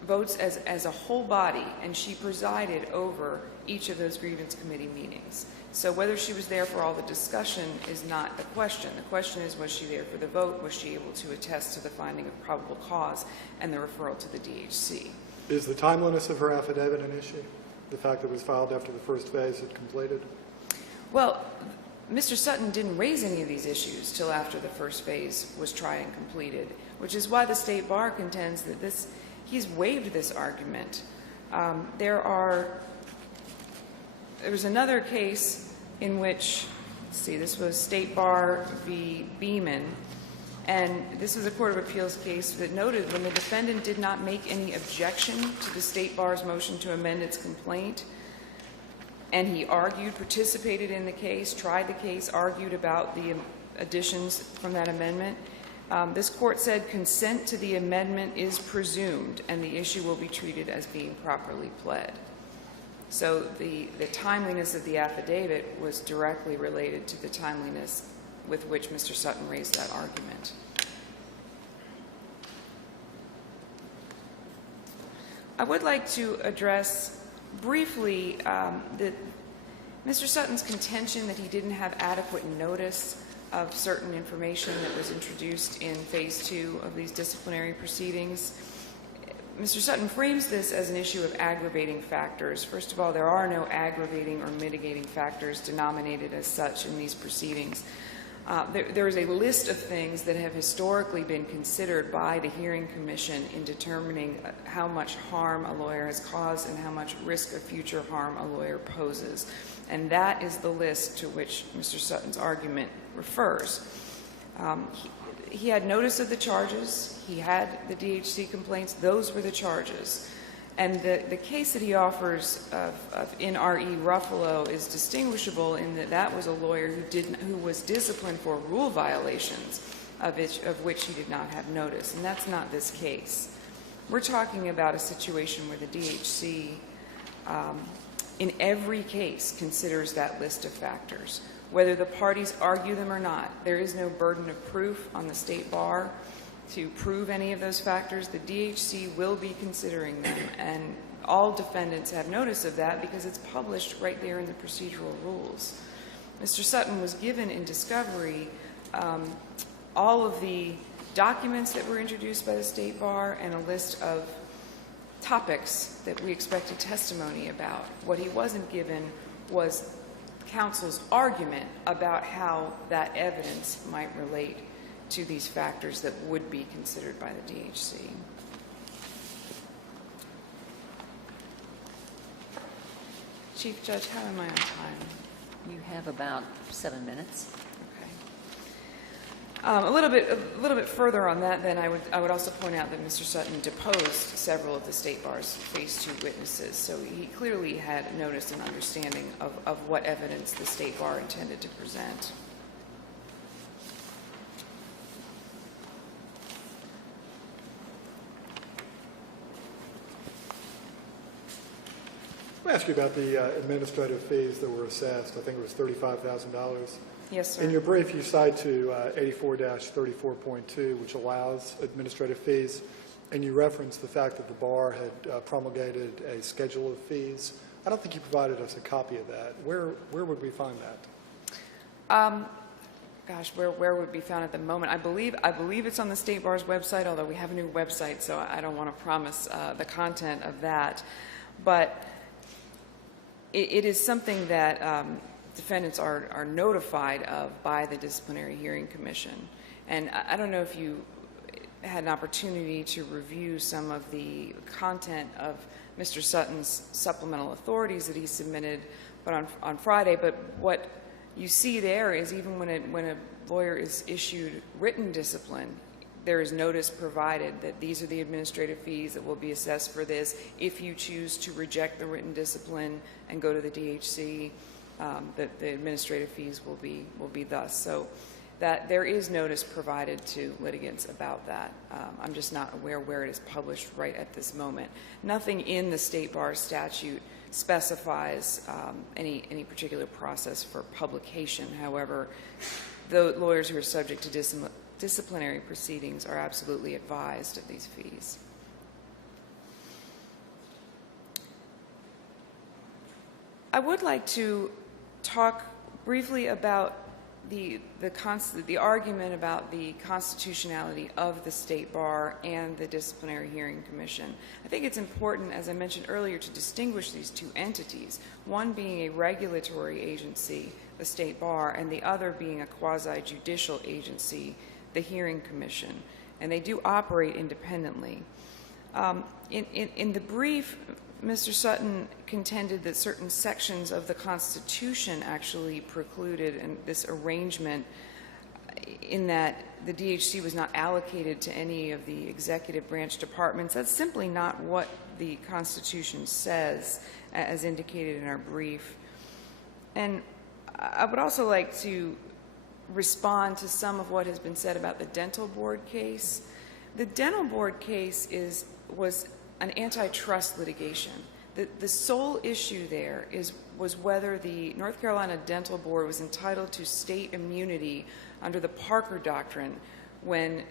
votes as a whole body, and she presided over each of those grievance committee meetings. So whether she was there for all the discussion is not the question. The question is, was she there for the vote? Was she able to attest to the finding of probable cause and the referral to the DHC? Is the timeliness of her affidavit an issue? The fact that it was filed after the first phase had completed? Well, Mr. Sutton didn't raise any of these issues till after the first phase was tried and completed, which is why the State Bar contends that he's waived this argument. There was another case in which, let's see, this was State Bar v. Beeman, and this was a Court of Appeals case that noted when the defendant did not make any objection to the State Bar's motion to amend its complaint, and he argued, participated in the case, tried the case, argued about the additions from that amendment, this court said consent to the amendment is presumed and the issue will be treated as being properly pled. So the timeliness of the affidavit was directly related to the timeliness with which Mr. Sutton raised that argument. I would like to address briefly Mr. Sutton's contention that he didn't have adequate notice of certain information that was introduced in Phase 2 of these disciplinary proceedings. Mr. Sutton frames this as an issue of aggravating factors. First of all, there are no aggravating or mitigating factors denominated as such in these proceedings. There is a list of things that have historically been considered by the hearing commission in determining how much harm a lawyer has caused and how much risk of future harm a lawyer poses. And that is the list to which Mr. Sutton's argument refers. He had notice of the charges. He had the DHC complaints. Those were the charges. And the case that he offers of NRE Ruffalo is distinguishable in that that was a lawyer who was disciplined for rule violations of which he did not have notice. And that's not this case. We're talking about a situation where the DHC, in every case, considers that list of factors. Whether the parties argue them or not, there is no burden of proof on the State Bar to prove any of those factors. The DHC will be considering them, and all defendants have notice of that because it's published right there in the procedural rules. Mr. Sutton was given in discovery all of the documents that were introduced by the State Bar and a list of topics that we expected testimony about. What he wasn't given was counsel's argument about how that evidence might relate to these factors that would be considered by the DHC. Chief Judge, how am I on time? You have about 7 minutes. Okay. A little bit further on that, then I would also point out that Mr. Sutton deposed several of the State Bar's Phase 2 witnesses, so he clearly had notice and understanding of what evidence the State Bar intended to present. Let me ask you about the administrative fees that were assessed. I think it was $35,000. Yes, sir. In your brief, you cite to 84-34.2, which allows administrative fees, and you reference the fact that the bar had promulgated a schedule of fees. I don't think you provided us a copy of that. Where would we find that? Gosh, where would it be found at the moment? I believe it's on the State Bar's website, although we have a new website, so I don't want to promise the content of that. But it is something that defendants are notified of by the Disciplinary Hearing Commission. And I don't know if you had an opportunity to review some of the content of Mr. Sutton's supplemental authorities that he submitted on Friday, but what you see there is even when a lawyer is issued written discipline, there is notice provided that these are the administrative fees that will be assessed for this. If you choose to reject the written discipline and go to the DHC, that the administrative fees will be thus. So that there is notice provided to litigants about that. I'm just not aware where it is published right at this moment. Nothing in the State Bar statute specifies any particular process for publication. However, the lawyers who are subject to disciplinary proceedings are absolutely advised of these fees. I would like to talk briefly about the argument about the constitutionality of the State Bar and the Disciplinary Hearing Commission. I think it's important, as I mentioned earlier, to distinguish these two entities, one being a regulatory agency, the State Bar, and the other being a quasi-judicial agency, the Hearing Commission, and they do operate independently. In the brief, Mr. Sutton contended that certain sections of the Constitution actually precluded this arrangement in that the DHC was not allocated to any of the executive branch departments. That's simply not what the Constitution says, as indicated in our brief. And I would also like to respond to some of what has been said about the dental board case. The dental board case was an antitrust litigation. The sole issue there was whether the North Carolina Dental Board was entitled to state immunity under the Parker Doctrine when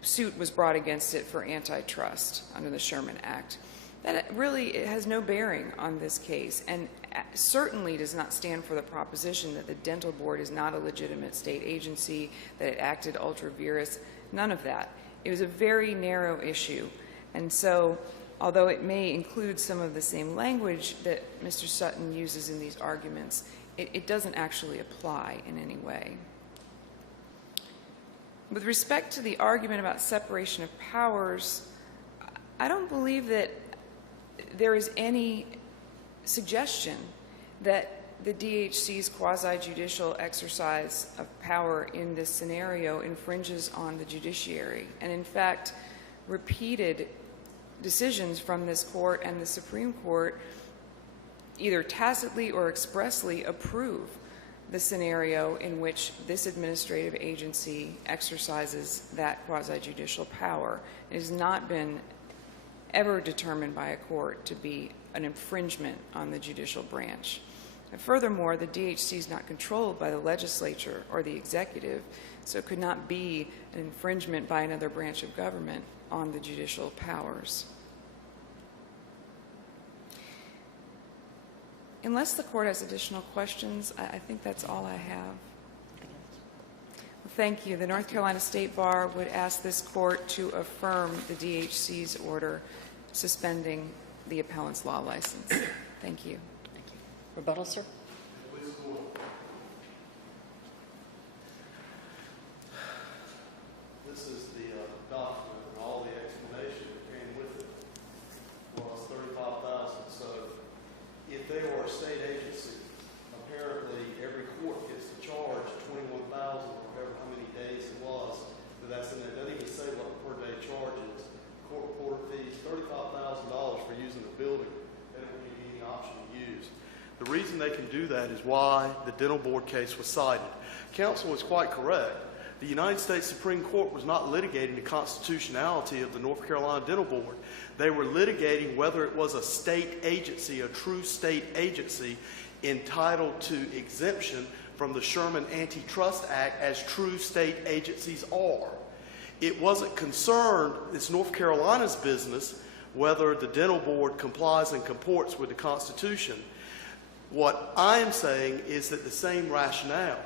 suit was brought against it for antitrust under the Sherman Act. That really has no bearing on this case, and certainly does not stand for the proposition that the Dental Board is not a legitimate state agency, that it acted ultra vires, none of that. It was a very narrow issue. And so, although it may include some of the same language that Mr. Sutton uses in these arguments, it doesn't actually apply in any way. With respect to the argument about separation of powers, I don't believe that there is any suggestion that the DHC's quasi-judicial exercise of power in this scenario infringes on the judiciary. And in fact, repeated decisions from this court and the Supreme Court either tacitly or expressly approve the scenario in which this administrative agency exercises that quasi-judicial power. It has not been ever determined by a court to be an infringement on the judicial branch. And furthermore, the DHC is not controlled by the legislature or the executive, so it could not be an infringement by another branch of government on the judicial powers. Unless the court has additional questions, I think that's all I have. Well, thank you. The North Carolina State Bar would ask this court to affirm the DHC's order suspending the appellant's law license. Thank you. Rebuttal, sir? This is the document and all the explanation that came with it was $35,000. So if they were a state agency, apparently every court gets to charge $21,000 or whatever, how many days it was. But that's in there. It doesn't even say what the per day charge is. Court reporter fees, $35,000 for using the building. They don't give you any option to use. The reason they can do that is why the dental board case was cited. Counsel was quite correct. The United States Supreme Court was not litigating the constitutionality of the North Carolina Dental Board. They were litigating whether it was a state agency, a true state agency, entitled to exemption from the Sherman Antitrust Act as true state agencies are. It wasn't concerned, it's North Carolina's business, whether the dental board complies and comports with the Constitution. What I am saying is that the same rationale.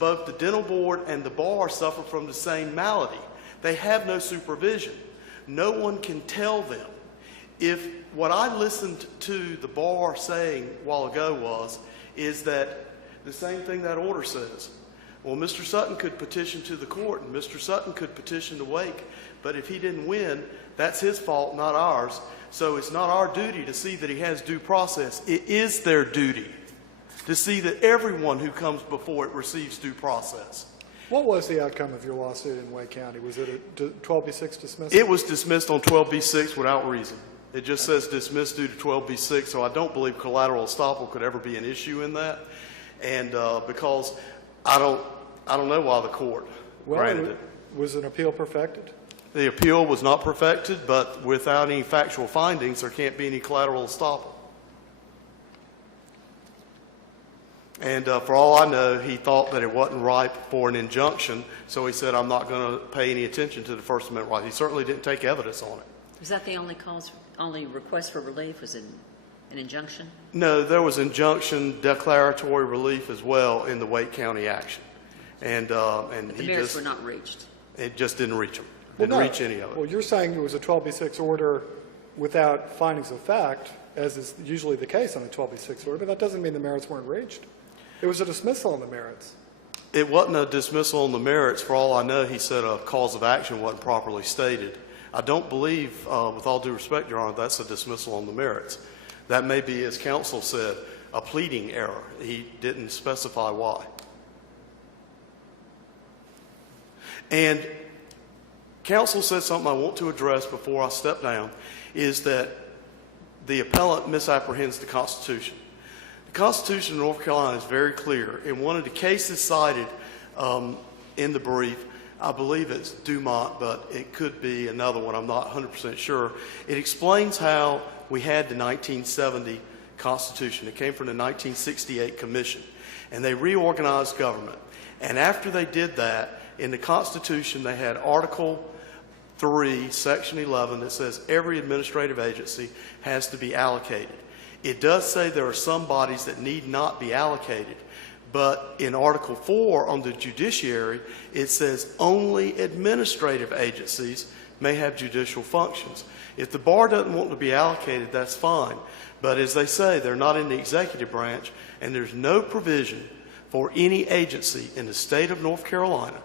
Both the dental board and the bar suffer from the same malady. They have no supervision. No one can tell them. If what I listened to the bar saying a while ago is that the same thing that order says. Well, Mr. Sutton could petition to the court and Mr. Sutton could petition to Wake, but if he didn't win, that's his fault, not ours. So it's not our duty to see that he has due process. It is their duty to see that everyone who comes before it receives due process. What was the outcome of your lawsuit in Wake County? Was it a 12B6 dismissal? It was dismissed on 12B6 without reason. It just says dismissed due to 12B6, so I don't believe collateral estoppel could ever be an issue in that. And because I don't know why the court granted it. Was an appeal perfected? The appeal was not perfected, but without any factual findings, there can't be any collateral estoppel. And for all I know, he thought that it wasn't ripe for an injunction, so he said, I'm not going to pay any attention to the First Amendment right. He certainly didn't take evidence on it. Was that the only request for relief? Was it an injunction? No, there was injunction, declaratory relief as well in the Wake County action. And But the merits were not reached. It just didn't reach them. Didn't reach any of it. Well, you're saying it was a 12B6 order without findings of fact, as is usually the case on a 12B6 order, but that doesn't mean the merits weren't reached. It was a dismissal on the merits. It wasn't a dismissal on the merits. For all I know, he said a cause of action wasn't properly stated. I don't believe, with all due respect, Your Honor, that's a dismissal on the merits. That may be, as counsel said, a pleading error. He didn't specify why. And counsel said something I want to address before I step down, is that the appellant misapprehends the Constitution. The Constitution of North Carolina is very clear. In one of the cases cited in the brief, I believe it's Dumont, but it could be another one. I'm not 100% sure. It explains how we had the 1970 Constitution. It came from the 1968 Commission, and they reorganized government. And after they did that, in the Constitution, they had Article 3, Section 11, that says every administrative agency has to be allocated. It does say there are some bodies that need not be allocated, but in Article 4 on the judiciary, it says only administrative agencies may have judicial functions. If the bar doesn't want to be allocated, that's fine. But as they say, they're not in the executive branch, and there's no provision for any agency in the state of North Carolina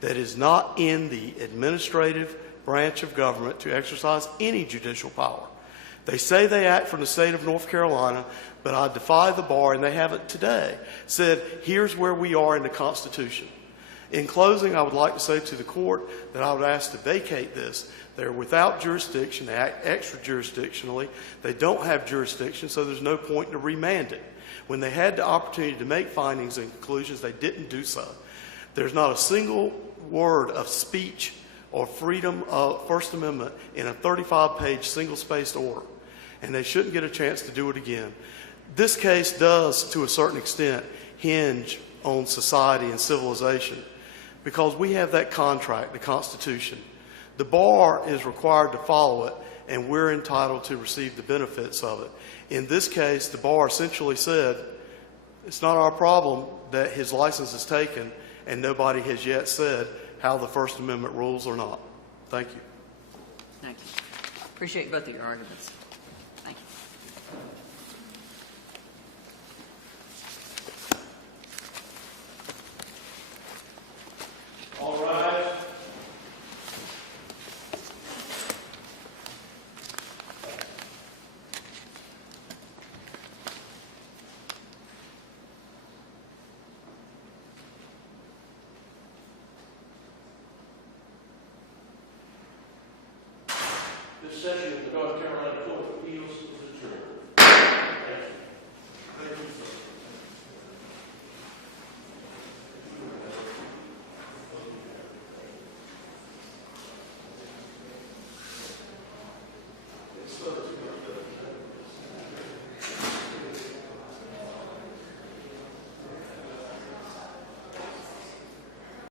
that is not in the administrative branch of government to exercise any judicial power. They say they act from the state of North Carolina, but I defy the bar, and they have it today, said, here's where we are in the Constitution. In closing, I would like to say to the court that I would ask to vacate this. They're without jurisdiction. They act extra-jurisdictionally. They don't have jurisdiction, so there's no point to remand it. When they had the opportunity to make findings and conclusions, they didn't do so. There's not a single word of speech or freedom of First Amendment in a 35-page single-spaced order, and they shouldn't get a chance to do it again. This case does, to a certain extent, hinge on society and civilization because we have that contract, the Constitution. The bar is required to follow it, and we're entitled to receive the benefits of it. In this case, the bar essentially said, it's not our problem that his license is taken, and nobody has yet said how the First Amendment rules or not. Thank you. Thank you. Appreciate both of your arguments. Thank you. All rise. This session of the North Carolina